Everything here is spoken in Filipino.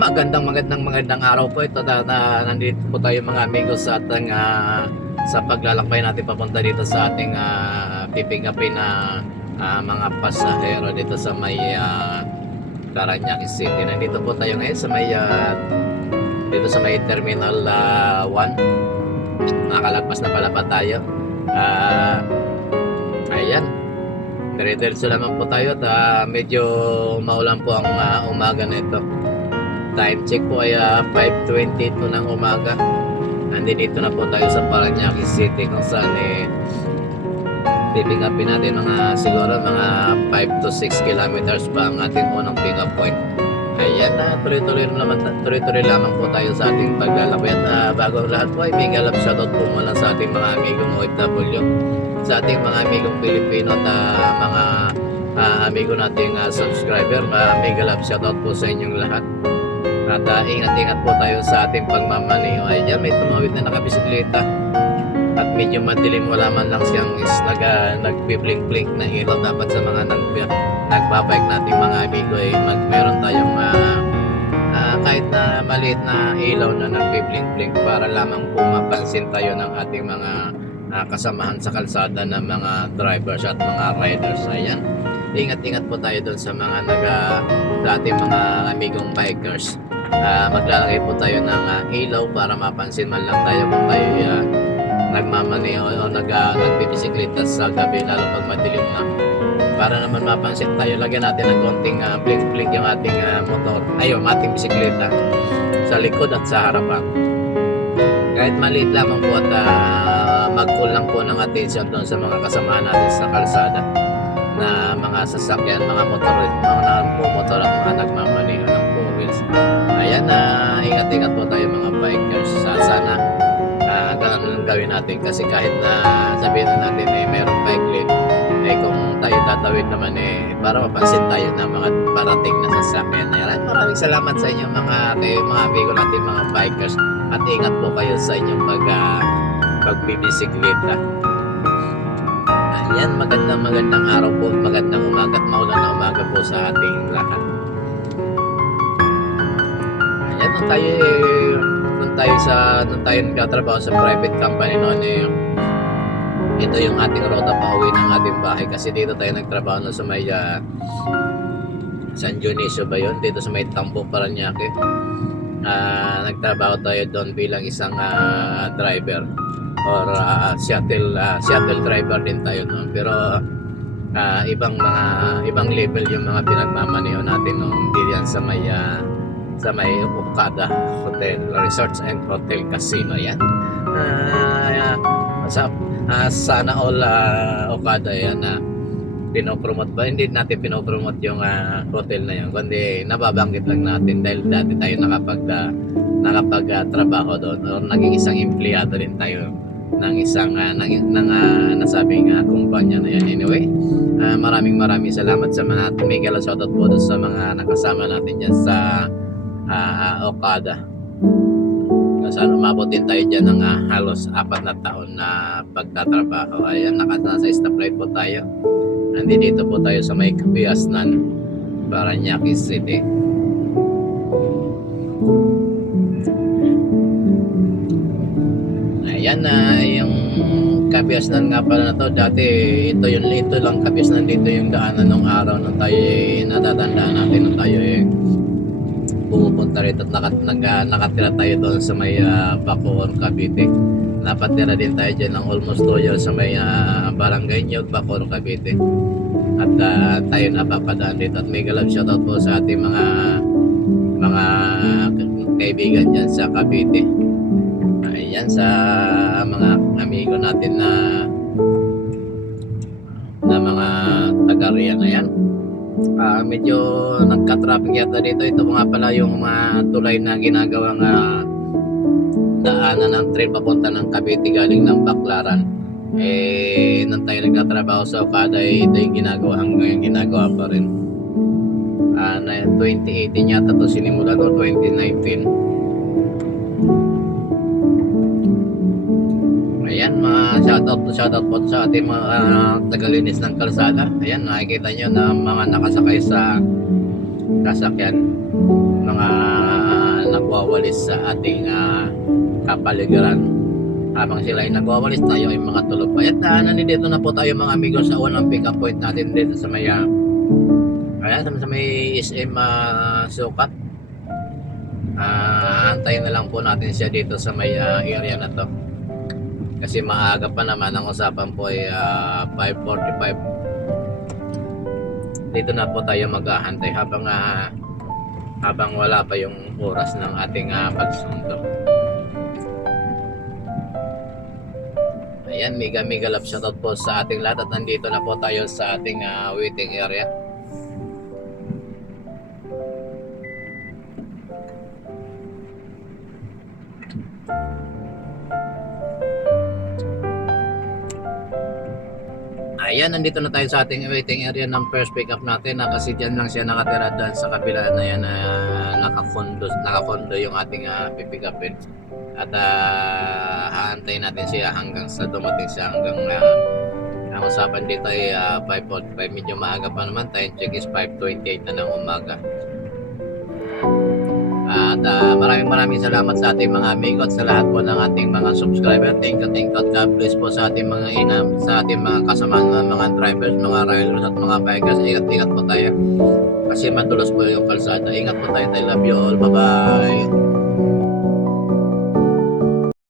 Magandang araw po ito nandito po tayo mga amigos sa ating sa paglalakbay natin papunta dito sa ating pipigapin na mga pasahero dito sa may Parañaque City. Nandito po tayo ngayon sa may dito sa may Terminal 1. Nakalagpas na pala pa tayo. Ayan. Dire-diretso naman po tayo at medyo maulan po ang umaga na ito. Time check po ay 5:22 ng umaga. Nandito na po tayo sa Parañaque City kung saan pipick upin natin siguro mga 5 to 6 kilometers pa ang ating unang pick up point. Ayan, tuloy-tuloy lamang po tayo sa ating paglalakbay at bago ang lahat po ay big love shoutout po mula sa ating mga amigong OFW, sa ating mga amigong Pilipino at mga amigo nating subscriber. Mega love shoutout po sa inyong lahat. At ingat-ingat po tayo sa ating pagmamaneho. Ayan, may tumawid na nakabisikleta at medyo madilim, wala man lang siyang nagbi-blink-blink na ilaw. Dapat sa mga nagbabike nating mga amigo ay meron tayong kahit na maliit na ilaw na nagbi-blink-blink para lamang po mapansin tayo ng ating mga kasamahan sa kalsada ng mga drivers at mga riders. Ayan, ingat-ingat po tayo doon sa mga sa ating mga amigong bikers. Maglalagay po tayo ng ilaw para mapansin man lang tayo kung tayo nagmamaneho o nagbibisikleta sa gabi, lalo pag madilim na, para naman mapansin tayo. Lagyan natin ng konting blink-blink yung ating motor, yung ating bisikleta sa likod at sa harapan. Kahit maliit lamang po at magkulang po ng attention doon sa mga kasamahan natin sa kalsada na mga sasakyan, mga motor at mga nagmamaneho ng four wheels. Ayan, ingat-ingat po tayo mga bikers. Sana ganun lang gawin natin, kasi kahit na sabihin na natin mayroong bike lane, kung tayo tatawid naman para mapansin tayo ng mga parating na sasakyan. Ayan, maraming salamat sa inyo mga amigo natin mga bikers, at ingat po kayo sa inyong pagbibisikleta. Ayan, magandang araw po, magandang umaga at maulan na umaga po sa ating lahat. Ayan, nung tayo nagtatrabaho sa private company noon, ito yung ating rota pa uwi ng ating bahay, kasi dito tayo nagtrabaho sa may San Dionisio ba yun, dito sa may Tambo, Parañaque. Nagtrabaho tayo doon bilang isang driver or shuttle driver din tayo noon, pero ibang level yung mga pinagmamaneho natin noon diyan sa may Okada Hotel, Resorts and Hotel Casino. Yan, sana all Okada yan pinopromote ba? Hindi natin pinopromote yung hotel na yun, kundi nababanggit lang natin dahil dati tayo nakapagtrabaho doon, or naging isang empleyado rin tayo ng isang nasabing kumpanya na yan. Anyway, maraming salamat sa mga tumigil. Shoutout po sa mga nakasama natin dyan sa Okada. Saan umabot din tayo dyan ng halos 4 na taon na pagtatrabaho. Ayan, nasa stoplight po tayo. Nandito po tayo sa may Kapiasnan, Parañaque City. Ayan, yung Kapiasnan nga pala na to, dati ito lang Kapiasnan, dito yung daanan nung araw nung tayo natatandaan natin nung tayo pumupunta rito at nakatira tayo doon sa may Bacoor, Cavite. Napatira din tayo dyan ng almost 2 years sa may Barangay Nyog, Bacoor, Cavite. At tayo napapadaan dito, at mega love shoutout po sa ating mga kaibigan dyan sa Cavite. Ayan, sa mga amigo natin na mga taga-riyan. Ayan, medyo nagka-traffic yata dito. Ito nga pala yung tulay na ginagawang daanan ng train papunta ng Cavite galing ng Baclaran. Nung tayo nagtatrabaho sa Okada, ito yung ginagawa, hanggang ginagawa pa rin. 2018 yata to sinimulan, o 2019. Ayan, shoutout po sa ating mga tagalinis ng kalsada. Ayan, nakikita nyo na mga nakasakay sa sasakyan, mga nagwawalis sa ating kapaligiran. Habang sila ay nagwawalis, tayo ay mga tulog pa. At nandito na po tayo mga amigo sa unang pick up point natin dito sa may ayan, sa may SM Sukat. Antayin na lang po natin siya dito sa may area na to. Kasi maaga pa naman, ang usapan po ay 5:45. Dito na po tayo maghahantay habang wala pa yung oras ng ating pagsundo. Ayan, mega love shoutout po sa ating lahat at nandito na po tayo sa ating waiting area. Ayan, nandito na tayo sa ating waiting area ng first pick up natin kasi dyan lang siya nakatira dahil sa kabila na yan nakakondo yung ating pipick upin. At haantayin natin siya hanggang sa dumating siya hanggang ang usapan dito ay 5:45. Medyo maaga pa naman, time check is 5:28 na ng umaga. At maraming salamat sa ating mga amigo at sa lahat po ng ating mga subscriber. Thank you at God bless po sa ating mga sa ating mga kasamahan ng mga drivers, mga riders at mga bikers. Ingat po tayo kasi madulas po yung kalsada. Ingat po tayo. I love you all. Bye bye.